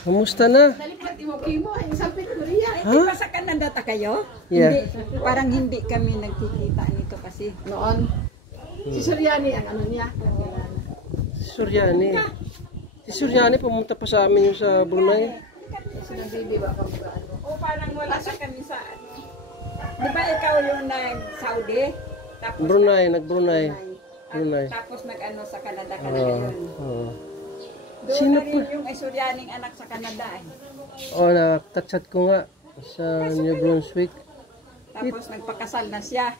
Kamusta na? Nalipat mo kimo ay sa Korea. Ay, di ba sa Canada ta kayo? Yeah. Hindi, parang hindi kami nagkikita nito kasi. Noon. Si Suryani ang ano niya. Si Suryani. Si Suryani pumunta pa sa amin yung sa Brunei. Si Bibi ba ka ano? O parang wala sa kami sa ano. Di ba ikaw yung nag-Saudi? Tapos Brunei, nag-Brunei. Brunei. Tapos nag-ano sa Canada ka na ngayon. Oo. Doon Sino na rin yung Suryaning anak sa Canada eh. Oh, nakachat ko nga sa New Brunswick. Tapos nagpakasal na siya.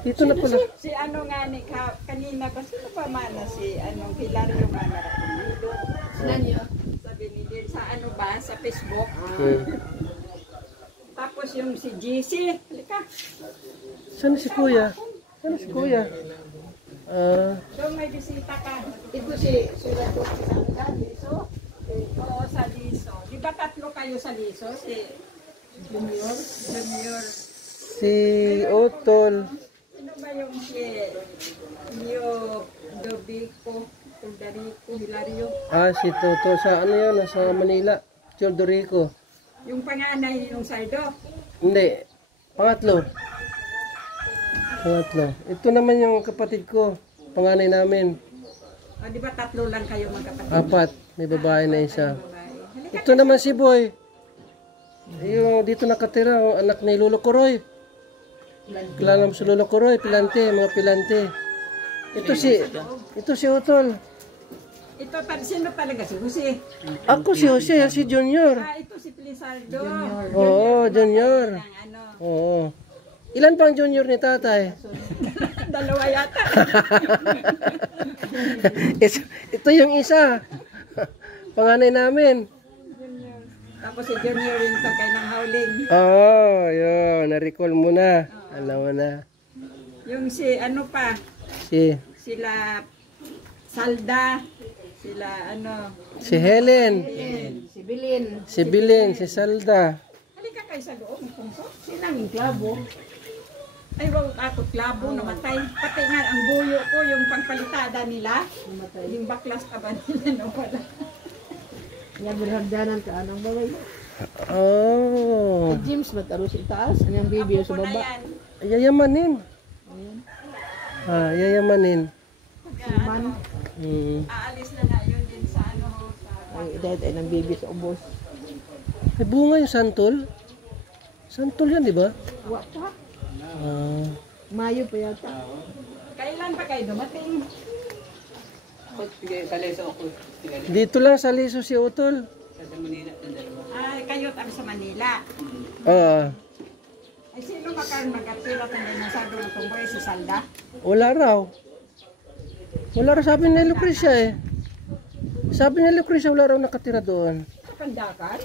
Dito na pala. Si ano nga ni kanina ba sino pa mana si anong Hilario Manarapido. Sila niyo. Sabi ni din sa ano ba sa Facebook. Okay. Tapos yung si GC, halika. Saan si Kuya? Saan si Kuya? Doon may bisita ka. Ito si Surato sa Liso. Oo, sa Liso. Di ba tatlo kayo sa Liso? Si Junior. Si Otol. Sino ba yung si Leo Dobico, Hilario? Si Toto. Sa ano yun? Nasa Manila. Teodorico. Yung panganay yung Sardo. Hindi. Pangatlo. Ito naman yung kapatid ko. Panganay namin. Di ba tatlo lang kayo magkapatid? 4. May babae na isa. Babae. Ito naman si Boy. Yung dito nakatira, ang anak ni Lolo Kuroy. Kilala mo si Lolo Kuroy, Pilante, mga Pilante. Ito si Otol. Sino talaga si Jose? Ako si Jose, si Junior. Ito si Plisardo. Oo, Junior. Ano? Oo. Ilan pang Junior ni tatay? Dalawa yata. Ito yung isa. Panganay namin. Tapos si Junior yung tagay ng howling. Yun. Na-recall mo na. Alam mo na. Yung si ano pa, sila Salda, sila ano. Si Helen. Si Bilin. Si Salda. Halika kayo sa loob, pungso. Sinang klabo. Ay, wag ako klabo, namatay. Pati nga ang buyo ko, yung pangpalitada nila. Yung baklas ka ba nila, no? Wala. Yan berhagdanan ka anong bagay. Oh. Si James mataros itaas, anyang bibi sa baba. Yayamanin. Yayamanin. Siman. Aalis na nga yun din sa ano. Ay, dahil ay ng bibi sa ubos. May bunga yung santol. Santol yan, di ba? Wa pa. Mayo pa yata. Kailan pa kayo dumating? Dito lang sa Liso si Utol. Ay, kayo tabi sa Manila. Ay, sino makaroon nag-apila tayo na sa doon tungkol si Salda? Wala raw. Sabi ni Lucrecia eh. Sabi ni Lucrecia wala raw nakatira doon. Sa Pandakan?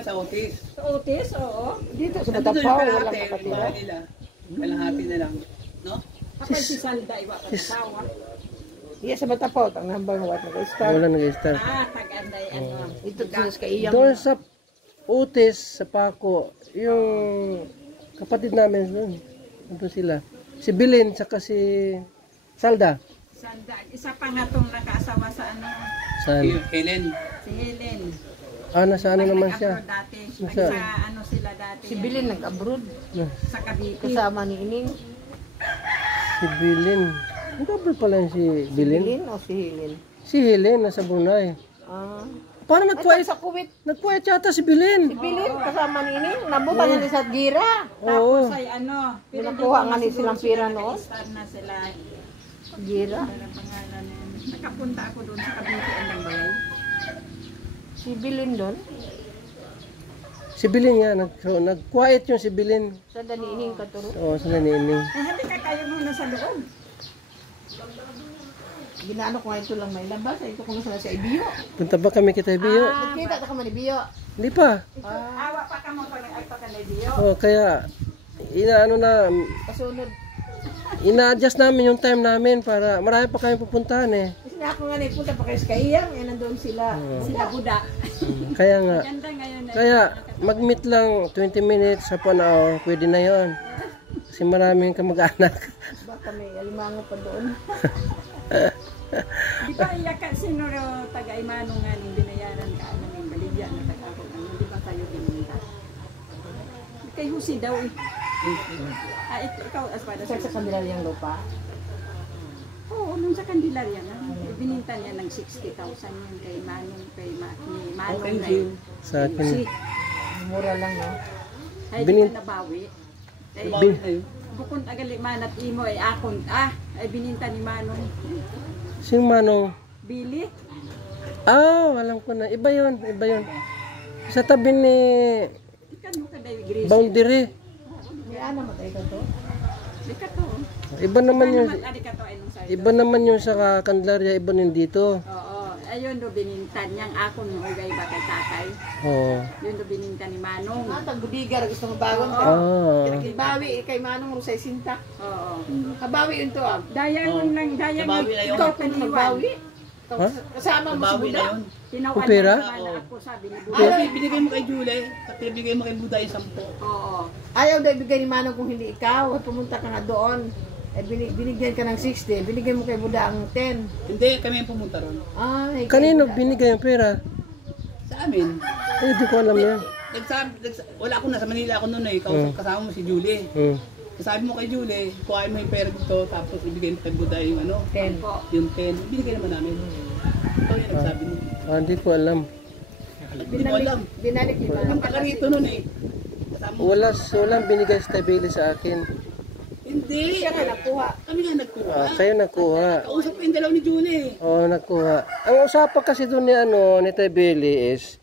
Sa Otis. Sa Otis, oo. Dito sa Matapaw, walang nakatira. Kalahati na lang. No? Kapag si Salda, iwa ka sa tawa. Iya sa Matapaw, ang hambang wat nag-start. Wala nag-start. Tag-anday, ano. Ito sa kaiyang. Doon sa Otis, sa Paco, yung kapatid namin doon. Doon sila. Si Bilin, saka si Salda. Salda, isa pa nga itong nakasawa sa ano. Saan? Helen. Si Helen. Nasa ano naman siya? Dati. Nasa- Sa ano sila dati. Si Bilin nag-abroad. Sa Cavite. Kasama ni Ining. Si Bilin. Ang double pala yun si Bilin. Bilin o si Helen? Si Helen, nasa Brunei. Paano Ay, nag-quiet? sa Kuwait. Nag-quiet yata si Bilin. Si Bilin, kasama ni Ining. Nabutan na ni sa gira. Oo. Tapos ay ano. Pinakuha nga ni silang pira noon. Star na sila. Gira. Ang pangalan yun. Nakapunta ako doon sa Cavite and Langbayay. Si Bilin doon. Si Bilin nga, nag-quiet yung si Bilin. Sa Dani Ining katuro. Oo, sa nanining. Ay, hindi ka kayo muna sa loob. Ginaano ko nga ito lang may labas. Ito ko na sa Ibiyo. Punta ba kami kita Biyo? Nagkita ka man Ibiyo. Hindi pa. Awa pa ka mo pag nag-agpa ka na Dio. Kaya, Kasunod. ina-adjust namin yung time namin para marami pa kami pupuntahan eh. Kasi na ako nga naipunta pa kayo sa Kaiyang. Eh, nandun sila. Sila Buda. Kaya nga, Ganda ngayon na. kaya mag-meet lang 20 minutes sa 1 hour, pwede na yon. Kasi maraming kamag-anak. Baka may alimango pa doon. Di ba iyaka sino taga-imano nga ning binayaran ka ano ning baligya na taga-ako ano, di ba tayo bininta? Kay Jose daw eh. Ikaw aspada Sa kanila yung lupa. Oo, nung sa Candelaria na, bininta niya ng 60,000 yun kay Manong, ni Manong Okay, na Jim. yun. Sa akin. Si, Mura lang, no? ay di Binin- pa nabawi. Ay, Lumawi tayo. bukod agaliman at imo ay akon, ay bininta ni Manong. Sing Manong? Bili? Alam ko na. Iba yun. Sa tabi ni Ikan mo ka dayo, Gracie. Boundary. May ano matay ka to? Di ka to. Iba naman yun. Adi ka to ay nung sa'yo. Iba naman yung sa Candelaria, iba yung dito. Oo, ayun do binintan niyang akon ng ugay ba kay tatay. Oo. Yun do bininta ni Manong. Tagbudigar, gusto mo bagon ka. Bawi, kay Manong Rusay Sinta. Oo. Kabawi yun to, Daya ngon lang, daya ngon. Nabawi na yun. Ikaw Kung kaniwan. magbawi, Ha? kasama mo si Nabawi na Buda. yun. Tinawan Pupira? na naman ako, sabi ni Buda. Ay, binigay mo kay Julie. At binigay mo kay Buda yung 10. Oo. Ayaw daw ibigay ni Manong kung hindi ikaw. At pumunta ka nga doon. Eh, binigyan ka ng 60. Binigay mo kay Buda ang 10. Hindi, kami yung pumunta ron. Ay, kay Kanino Buda. binigay yung pera? Sa amin. Hindi ko alam yan. Wala ako nasa Manila ako noon eh. Kasama mo si Julie. Sabi mo kay Julie, kuhain mo yung pera dito, tapos ibigay mo kay Buda yung ano, 10. Po. yung 10. Binigay naman namin. Ito yung nagsabi mo. Hindi ko alam. Hindi ko alam. Binalik ni Manong. Punta ka rito noon eh. Kasama mo. Walang binigay sa Tabili sa akin. Hindi. Siya nga nakuha. Kami nga nagkuha. Kayo nakuha. Kausap ko yung dalaw ni Julie. Oo, nakuha. Ang usapan kasi doon ni Tabili is,